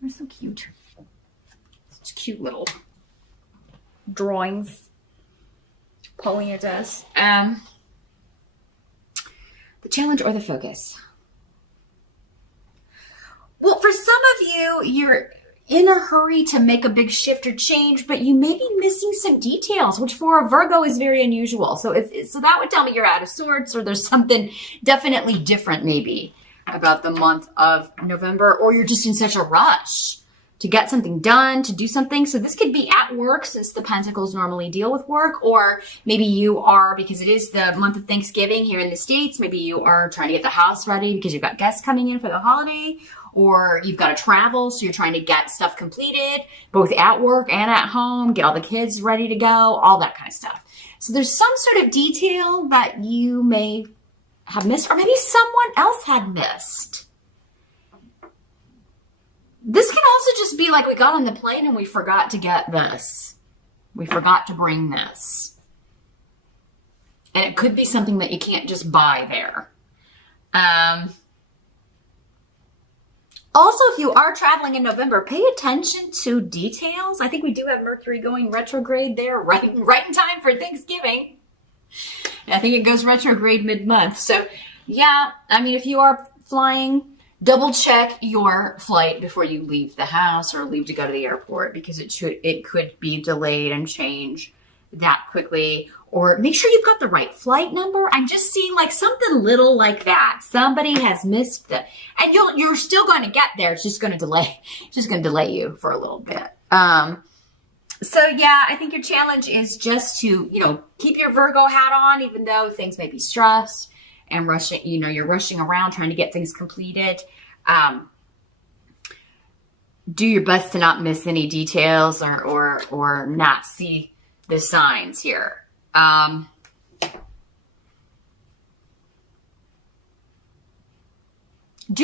They're so cute. Such cute little drawings. Paulina does. The challenge or the focus? Well, for some of you, you're in a hurry to make a big shift or change, but you may be missing some details, which for a Virgo is very unusual. So so that would tell me you're out of sorts, or there's something definitely different maybe about the month of November, or you're just in such a rush to get something done, to do something. So this could be at work, since the Pentacles normally deal with work, or maybe you are, because it is the month of Thanksgiving here in the States, maybe you are trying to get the house ready because you've got guests coming in for the holiday, or you've got to travel, so you're trying to get stuff completed, both at work and at home, get all the kids ready to go, all that kind of stuff. So there's some sort of detail that you may have missed, or maybe someone else had missed. This can also just be like we got on the plane and we forgot to get this. We forgot to bring this. And it could be something that you can't just buy there. Also, if you are traveling in November, pay attention to details. I think we do have Mercury going retrograde there right in time for Thanksgiving. I think it goes retrograde mid-month. So, yeah, I mean, if you are flying, double check your flight before you leave the house or leave to go to the airport, because it could be delayed and change that quickly. Or make sure you've got the right flight number. I'm just seeing like something little like that. Somebody has missed it, and you're still going to get there. It's just going to delay you for a little bit. So yeah, I think your challenge is just to, keep your Virgo hat on, even though things may be stressed and rushing, you're rushing around trying to get things completed. Do your best to not miss any details or not see the signs here. Do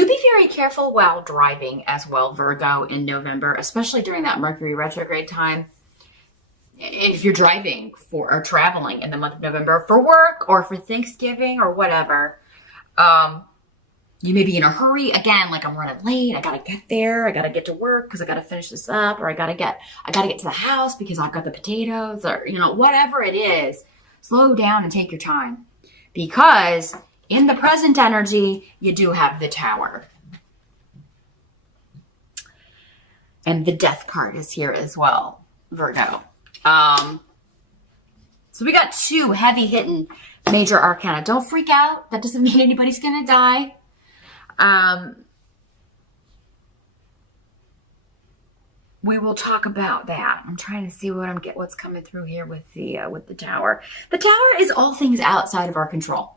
be very careful while driving as well, Virgo, in November, especially during that Mercury retrograde time. If you're driving or traveling in the month of November for work or for Thanksgiving or whatever, you may be in a hurry. Again, like, I'm running late. I got to get there. I got to get to work because I got to finish this up, or I got to get to the house because I've got the potatoes, or, whatever it is. Slow down and take your time, because in the present energy, you do have the Tower. And the Death card is here as well, Virgo. So we got two heavy-hitting major arcana. Don't freak out. That doesn't mean anybody's going to die. We will talk about that. I'm trying to see what's coming through here with the Tower. The Tower is all things outside of our control.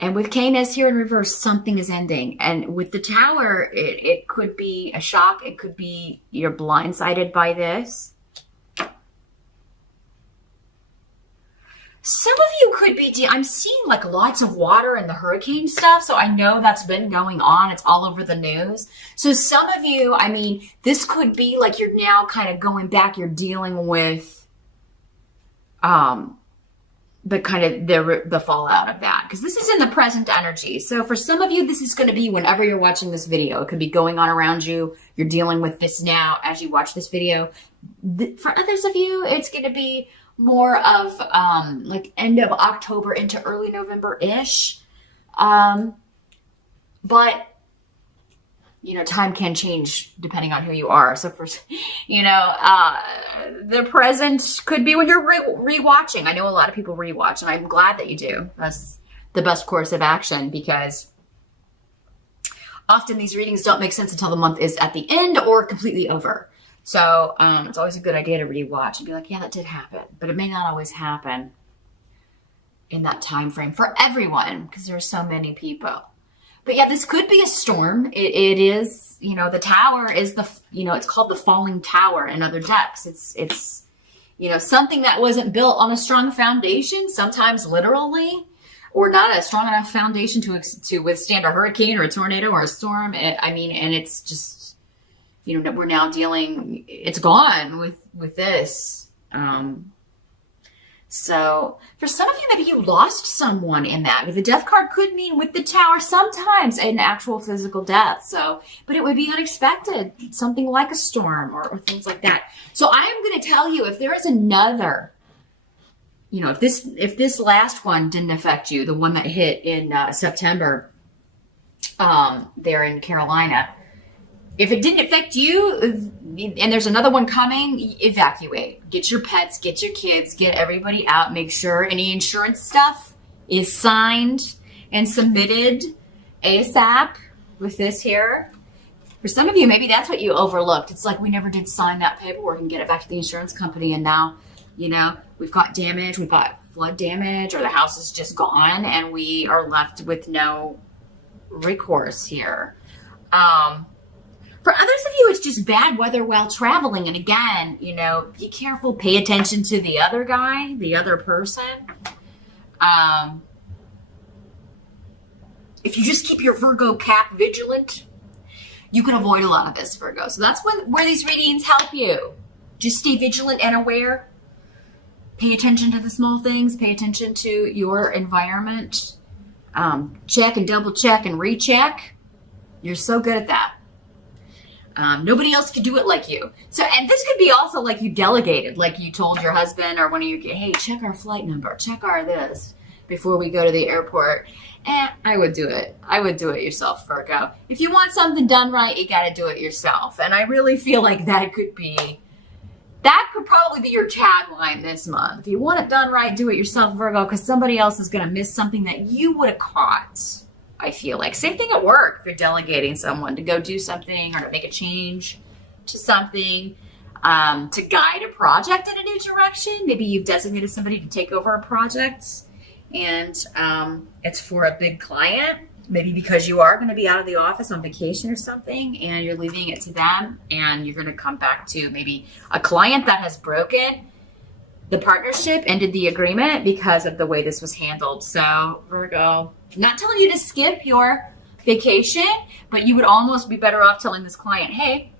And with Canis here in reverse, something is ending. And with the Tower, it could be a shock. It could be you're blindsided by this. Some of you could be, I'm seeing like lots of water in the hurricane stuff. So I know that's been going on. It's all over the news. So some of you, this could be like you're now kind of going back. You're dealing with the fallout of that. Because this is in the present energy. So for some of you, this is going to be whenever you're watching this video. It could be going on around you. You're dealing with this now as you watch this video. For others of you, it's going to be more of like end of October into early November-ish. But, time can change depending on who you are. So for, the present could be when you're rewatching. I know a lot of people rewatch, and I'm glad that you do. That's the best course of action, because often these readings don't make sense until the month is at the end or completely over. So it's always a good idea to rewatch and be like, yeah, that did happen. But it may not always happen in that time frame for everyone, because there are so many people. But yeah, this could be a storm. It is, the Tower is it's called the Falling Tower in other decks. It's something that wasn't built on a strong foundation, sometimes literally, or not a strong enough foundation to withstand a hurricane or a tornado or a storm. And it's just, we're now dealing, it's gone with this. So for some of you, maybe you lost someone in that. The death card could mean with the Tower sometimes an actual physical death. So, but it would be unexpected, something like a storm or things like that. So I'm going to tell you, if there is another, you know, if this last one didn't affect you, the one that hit in September, there in Carolina, if it didn't affect you, and there's another one coming, evacuate. Get your pets, get your kids, get everybody out. Make sure any insurance stuff is signed and submitted ASAP with this here. For some of you, maybe that's what you overlooked. It's like we never did sign that paperwork and get it back to the insurance company. And now, you know, we've got damage, we've got flood damage, or the house is just gone and we are left with no recourse here. For others of you, it's just bad weather while traveling. And again, you know, be careful, pay attention to the other guy, the other person. If you just keep your Virgo cap vigilant, you can avoid a lot of this, Virgo. So that's where these readings help you. Just stay vigilant and aware. Pay attention to the small things. Pay attention to your environment. Check and double check and recheck. You're so good at that. Nobody else could do it like you. So, and this could be also like you delegated, like you told your husband or one of your kids, hey, check our flight number, check our this before we go to the airport. I would do it. I would do it yourself, Virgo. If you want something done right, you got to do it yourself. And I really feel like that could probably be your tagline this month. If you want it done right, do it yourself, Virgo, because somebody else is going to miss something that you would have caught. I feel like same thing at work. If you're delegating someone to go do something or to make a change to something, to guide a project in a new direction. Maybe you've designated somebody to take over a project and it's for a big client. Maybe because you are going to be out of the office on vacation or something and you're leaving it to them and you're going to come back to maybe a client that has broken the partnership, ended the agreement because of the way this was handled. So Virgo, not telling you to skip your vacation, but you would almost be better off telling this client, hey,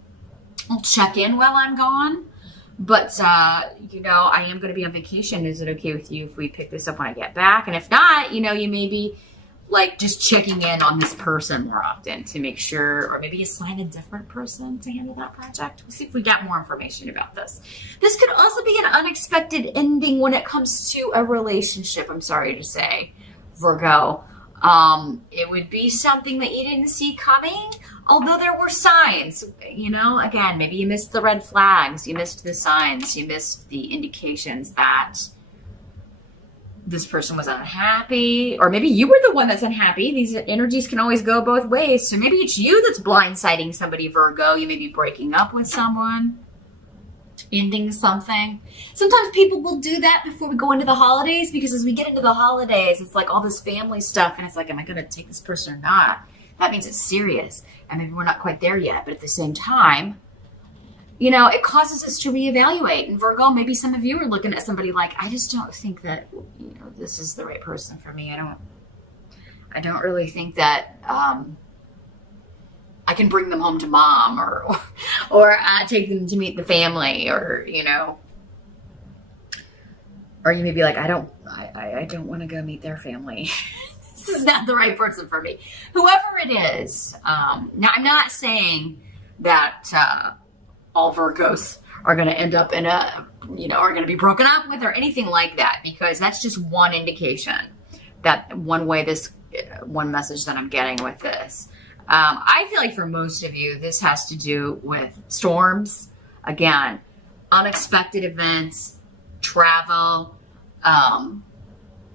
I'll check in while I'm gone, but you know, I am going to be on vacation. Is it okay with you if we pick this up when I get back? And if not, you know, you may be like just checking in on this person more often to make sure, or maybe assign a different person to handle that project. We'll see if we get more information about this. This could also be an unexpected ending when it comes to a relationship, I'm sorry to say, Virgo. It would be something that you didn't see coming, although there were signs, you know, again, maybe you missed the red flags, you missed the signs, you missed the indications that this person was unhappy, or maybe you were the one that's unhappy. These energies can always go both ways. So maybe it's you that's blindsiding somebody, Virgo. You may be breaking up with someone, ending something. Sometimes people will do that before we go into the holidays, because as we get into the holidays, it's like all this family stuff, and it's like, am I going to take this person or not? That means it's serious, and maybe we're not quite there yet. But at the same time, you know, it causes us to reevaluate. And Virgo, maybe some of you are looking at somebody like, I just don't think that, you know, this is the right person for me. I don't really think that I can bring them home to mom, or take them to meet the family, or, you know, or you may be like, I don't want to go meet their family. This is not the right person for me. Whoever it is. Now, I'm not saying that all Virgos are going to end up in are going to be broken up with or anything like that, because that's just one indication, that one message that I'm getting with this. I feel like for most of you, this has to do with storms, again, unexpected events, travel,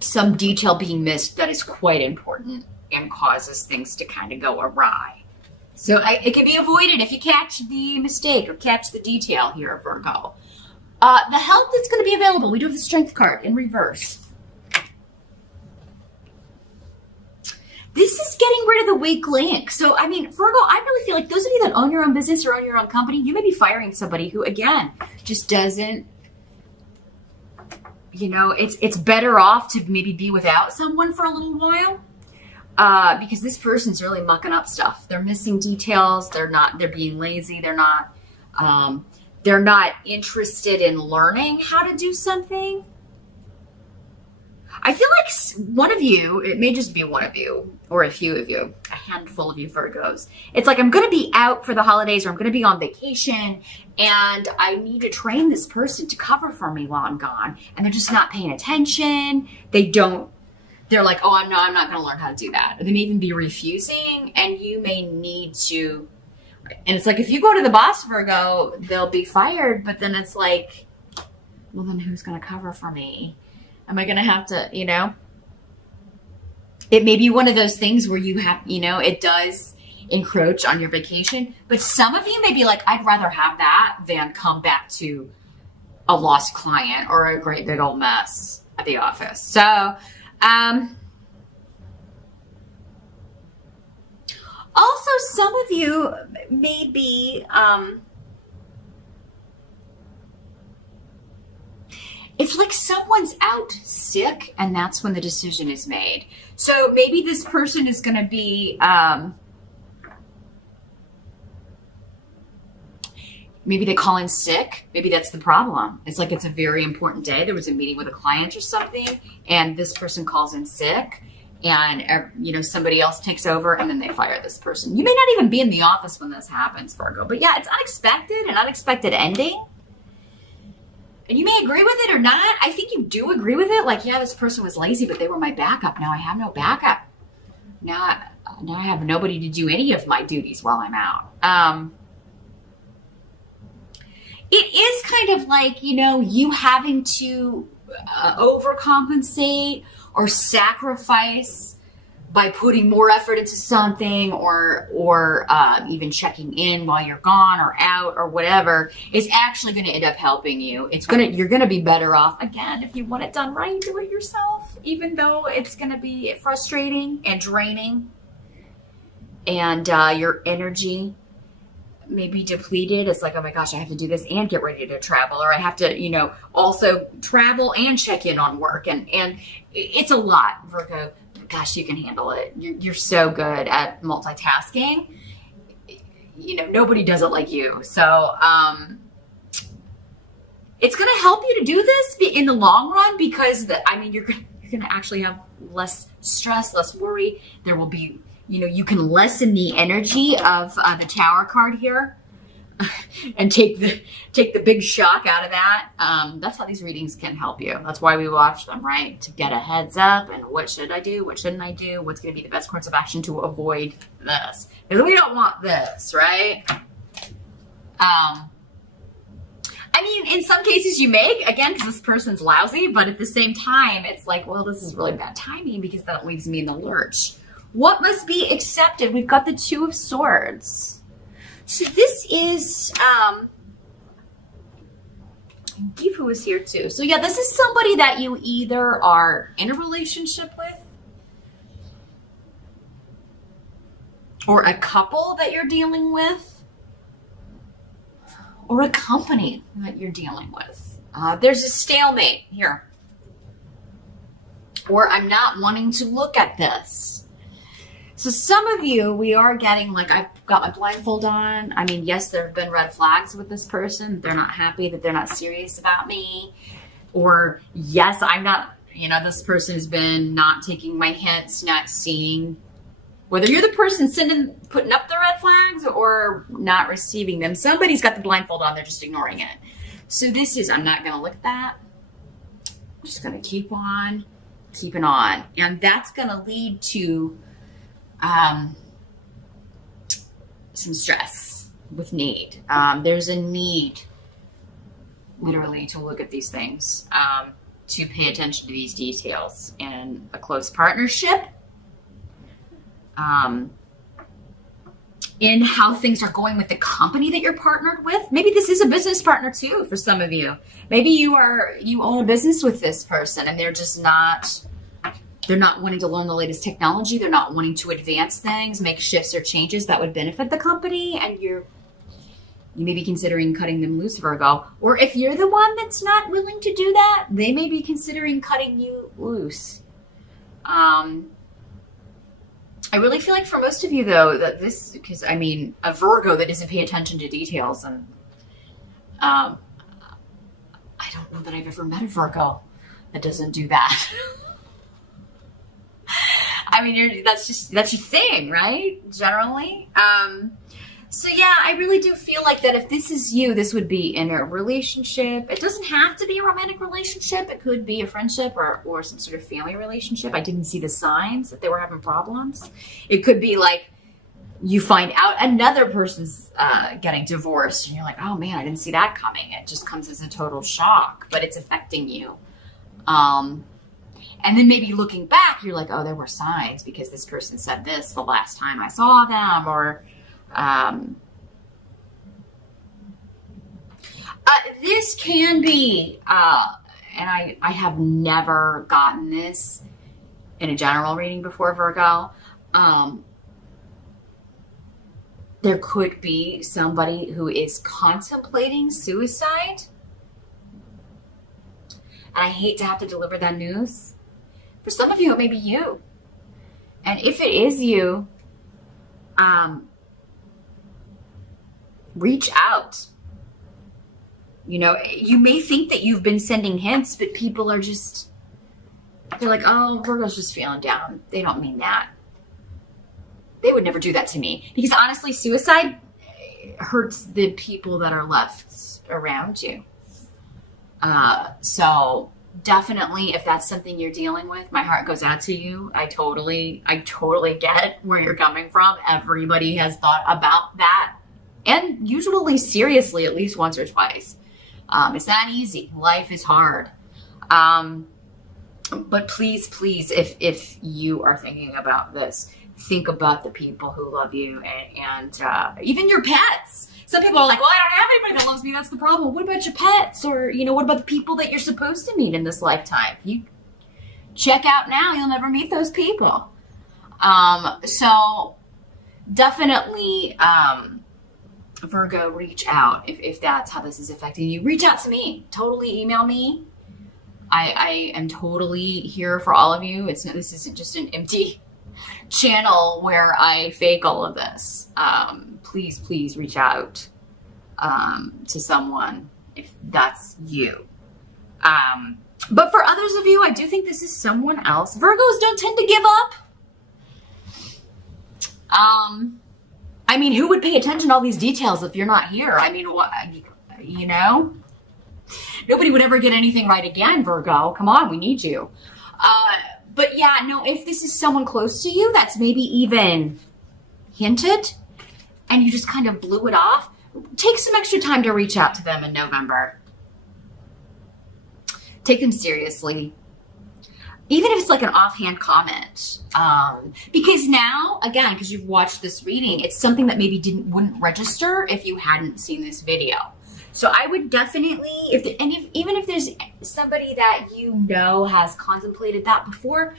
some detail being missed that is quite important and causes things to kind of go awry. So it can be avoided if you catch the mistake or catch the detail here, Virgo. The help that's going to be available, we do have the Strength card in reverse. This is getting rid of the weak link. So, I mean, Virgo, I really feel like those of you that own your own business or own your own company, you may be firing somebody who, again, just doesn't, you know, it's better off to maybe be without someone for a little while. Because this person's really mucking up stuff. They're missing details. They're being lazy. They're not interested in learning how to do something. I feel like one of you, it may just be one of you or a few of you, a handful of you Virgos. It's like, I'm going to be out for the holidays or I'm going to be on vacation and I need to train this person to cover for me while I'm gone. And they're just not paying attention. They're like, oh, I'm not going to learn how to do that. Or they may even be refusing and you may need to. And it's like, if you go to the boss, Virgo, they'll be fired. But then it's like, well, then who's going to cover for me? Am I going to have to, it may be one of those things where you have, it does encroach on your vacation. But some of you may be like, I'd rather have that than come back to a lost client or a great big old mess at the office. So, also, some of you may be, it's like someone's out sick and that's when the decision is made. So maybe this person is going to be, maybe they call in sick. Maybe that's the problem. It's like, it's a very important day. There was a meeting with a client or something and this person calls in sick and, somebody else takes over and then they fire this person. You may not even be in the office when this happens, Virgo, but yeah, it's unexpected, an unexpected ending. And you may agree with it or not. I think you do agree with it. Like, yeah, this person was lazy, but they were my backup. Now I have no backup. Now I have nobody to do any of my duties while I'm out. It is kind of like, you having to overcompensate or sacrifice by putting more effort into something or even checking in while you're gone or out or whatever is actually going to end up helping you. You're going to be better off. Again, if you want it done right, do it yourself, even though it's going to be frustrating and draining and your energy may be depleted. It's like, oh my gosh, I have to do this and get ready to travel, or I have to, also travel and check in on work. And it's a lot, Virgo. Gosh, you can handle it. You're so good at multitasking. Nobody does it like you. So, it's going to help you to do this in the long run because you're going to actually have less stress, less worry. There will be, you can lessen the energy of the Tower card here and take the big shock out of that. That's how these readings can help you. That's why we watch them, right? To get a heads up and what should I do? What shouldn't I do? What's going to be the best course of action to avoid this? Because we don't want this, right? In some cases you make, again, because this person's lousy, but at the same time, it's like, well, this is really bad timing because that leaves me in the lurch. What must be accepted? We've got the Two of Swords. So this is, Gifu is here too. So yeah, this is somebody that you either are in a relationship with or a couple that you're dealing with or a company that you're dealing with. There's a stalemate here. Or I'm not wanting to look at this. So some of you, we are getting like, I've got my blindfold on. Yes, there have been red flags with this person. They're not happy that they're not serious about me. Or yes, I'm not, this person has been not taking my hints, not seeing, whether you're the person putting up the red flags or not receiving them. Somebody's got the blindfold on, they're just ignoring it. So this is, I'm not going to look at that. I'm just going to keep on keeping on. And that's going to lead to some stress with need. There's a need literally to look at these things, to pay attention to these details in a close partnership, in how things are going with the company that you're partnered with. Maybe this is a business partner too for some of you. Maybe you own a business with this person and they're not wanting to learn the latest technology. They're not wanting to advance things, make shifts or changes that would benefit the company. And you may be considering cutting them loose, Virgo. Or if you're the one that's not willing to do that, they may be considering cutting you loose. I really feel like for most of you though, that this, because a Virgo that doesn't pay attention to details, and I don't know that I've ever met a Virgo that doesn't do that. I mean, that's your thing, right? Generally. So yeah, I really do feel like that if this is you, this would be in a relationship. It doesn't have to be a romantic relationship. It could be a friendship or some sort of family relationship. I didn't see the signs that they were having problems. It could be like you find out another person's getting divorced and you're like, oh man, I didn't see that coming. It just comes as a total shock, but it's affecting you. And then maybe looking back, you're like, oh, there were signs because this person said this the last time I saw them, or this can be, and I have never gotten this in a general reading before, Virgo. There could be somebody who is contemplating suicide. And I hate to have to deliver that news. For some of you, it may be you. And if it is you, reach out. You know, you may think that you've been sending hints, but people are just, they're like, oh, Virgo's just feeling down. They don't mean that. They would never do that to me. Because honestly, suicide hurts the people that are left around you. So definitely, if that's something you're dealing with, my heart goes out to you. I totally get where you're coming from. Everybody has thought about that. And usually seriously, at least once or twice. It's not easy. Life is hard. But please, if you are thinking about this, think about the people who love you and even your pets. Some people are like, well, I don't have anybody that loves me. That's the problem. What about your pets? Or, you know, what about the people that you're supposed to meet in this lifetime? You check out now. You'll never meet those people. So definitely, Virgo, reach out if that's how this is affecting you. Reach out to me. Totally email me. I am totally here for all of you. This isn't just an empty channel where I fake all of this. Please reach out to someone if that's you. But for others of you, I do think this is someone else. Virgos don't tend to give up. I mean, who would pay attention to all these details if you're not here? I mean, what, you know? Nobody would ever get anything right again, Virgo. Come on, we need you. But yeah, no, if this is someone close to you that's maybe even hinted and you just kind of blew it off, take some extra time to reach out to them in November. Take them seriously. Even if it's like an offhand comment. Because now, again, because you've watched this reading, it's something that maybe wouldn't register if you hadn't seen this video. So I would definitely, even if there's somebody that you know has contemplated that before,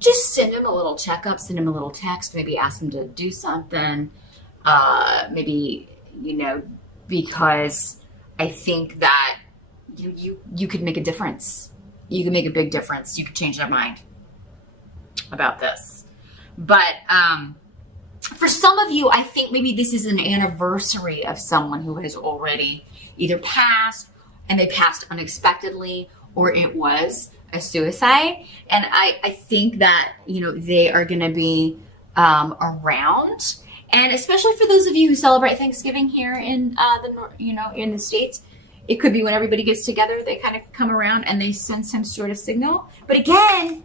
just send them a little checkup, send them a little text, maybe ask them to do something. Maybe, you know, because I think that you could make a difference. You could make a big difference. You could change their mind about this. But for some of you, I think maybe this is an anniversary of someone who has already either passed and they passed unexpectedly, or it was a suicide. And I think that, you know, they are going to be around. And especially for those of you who celebrate Thanksgiving here in in the States, it could be when everybody gets together, they kind of come around and they send some sort of signal. But again,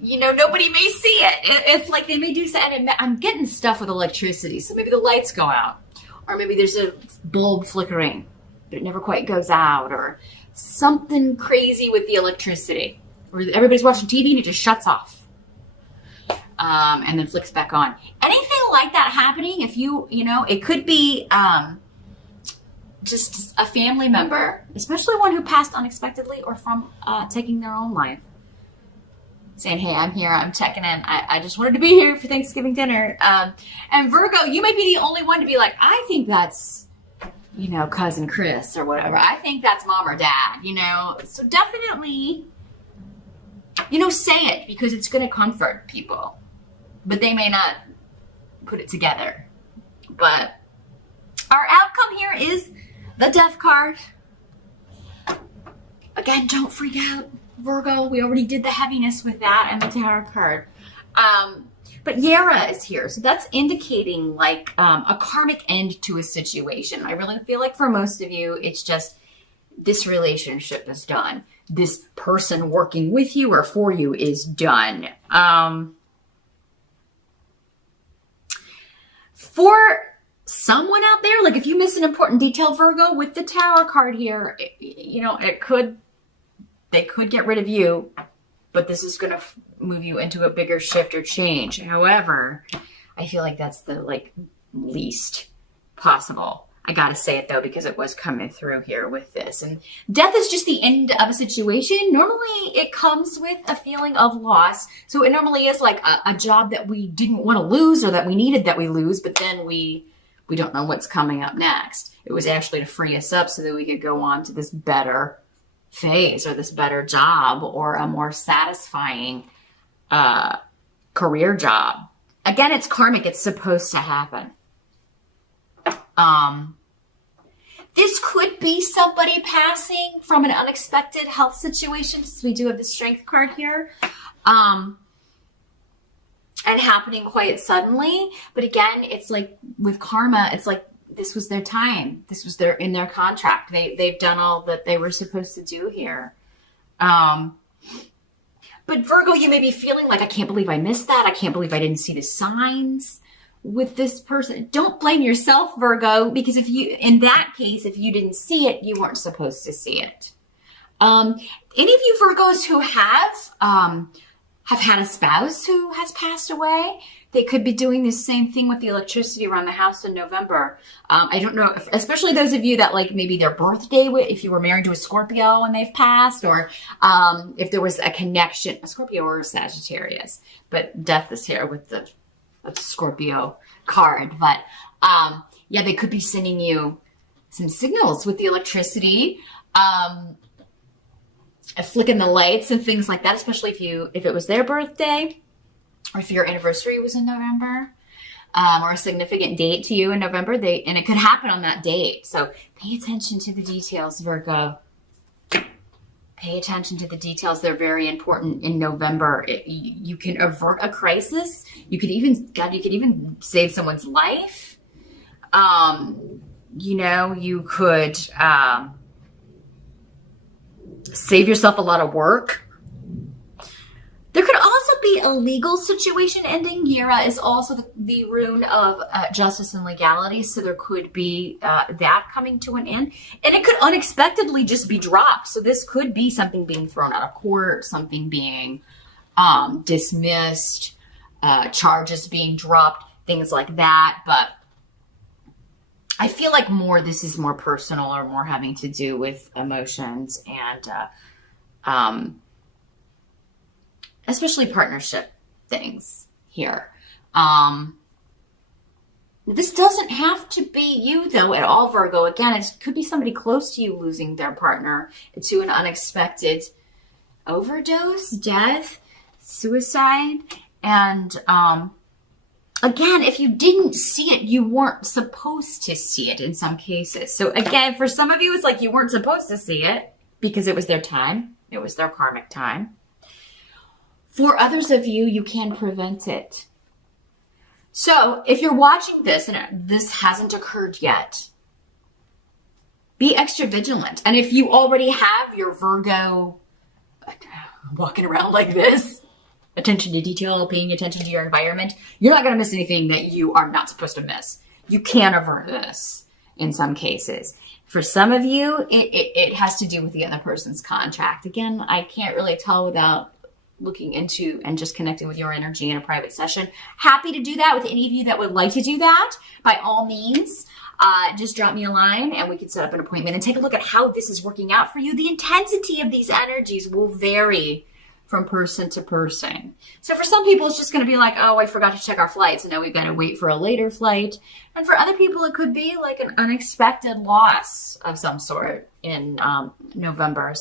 you know, nobody may see it. It's like they may do something. I'm getting stuff with electricity, so maybe the lights go out. Or maybe there's a bulb flickering, but it never quite goes out. Or something crazy with the electricity. Or everybody's watching TV and it just shuts off. And then flicks back on. Anything like that happening, if you know, it could be just a family member, especially one who passed unexpectedly or from taking their own life. Saying, hey, I'm here, I'm checking in. I just wanted to be here for Thanksgiving dinner. And Virgo, you might be the only one to be like, I think that's, you know, cousin Chris or whatever. I think that's mom or dad, you know. So definitely, you know, say it because it's going to comfort people. But they may not put it together. But our outcome here is the Death card. Again, don't freak out. Virgo. We already did the heaviness with that and the tarot card. But Yara is here. So that's indicating like a karmic end to a situation. I really feel like for most of you, it's just this relationship is done. This person working with you or for you is done. For someone out there, like if you miss an important detail, Virgo, with the tarot card here, you know, they could get rid of you, but this is going to move you into a bigger shift or change. However, I feel like that's the like least possible. I got to say it though, because it was coming through here with this. And death is just the end of a situation. Normally it comes with a feeling of loss. So it normally is like a job that we didn't want to lose or that we needed that we lose, but then we don't know what's coming up next. It was actually to free us up so that we could go on to this better phase or this better job or a more satisfying career job. Again, it's karmic. It's supposed to happen. This could be somebody passing from an unexpected health situation, since we do have the strength card here, and happening quite suddenly. But again, it's like with karma, it's like this was their time. This was in their contract. They've done all that they were supposed to do here. But Virgo, you may be feeling like, I can't believe I missed that. I can't believe I didn't see the signs with this person. Don't blame yourself, Virgo, because in that case, if you didn't see it, you weren't supposed to see it. Any of you Virgos who have had a spouse who has passed away, they could be doing the same thing with the electricity around the house in November. I don't know, especially those of you that like maybe their birthday, if you were married to a Scorpio and they've passed, or if there was a connection, a Scorpio or a Sagittarius. But death is here with the Scorpio card. But yeah, they could be sending you some signals with the electricity, flicking the lights and things like that, especially if it was their birthday, or if your anniversary was in November, or a significant date to you in November, and it could happen on that date. So pay attention to the details, Virgo. Pay attention to the details. They're very important in November. You can avert a crisis. You could even save someone's life. You know, you could save yourself a lot of work. There could also be a legal situation ending. Yira is also the rune of justice and legality, so there could be that coming to an end. And it could unexpectedly just be dropped. So this could be something being thrown out of court, something being dismissed, charges being dropped, things like that. But I feel like this is more personal or more having to do with emotions and especially partnership things here. This doesn't have to be you though at all, Virgo. Again, it could be somebody close to you losing their partner to an unexpected overdose, death, suicide. And again, if you didn't see it, you weren't supposed to see it in some cases. So again, for some of you, it's like you weren't supposed to see it because it was their time. It was their karmic time. For others of you, you can prevent it. So if you're watching this and this hasn't occurred yet, be extra vigilant. And if you already have your Virgo walking around like this, attention to detail, paying attention to your environment, you're not going to miss anything that you are not supposed to miss. You can avert this in some cases. For some of you, it has to do with the other person's contract. Again, I can't really tell without looking into and just connecting with your energy in a private session. Happy to do that with any of you that would like to do that. By all means, just drop me a line and we can set up an appointment and take a look at how this is working out for you. The intensity of these energies will vary from person to person. So for some people, it's just going to be like, oh, I forgot to check our flights, and now we've got to wait for a later flight. And for other people, it could be like an unexpected loss of some sort in November.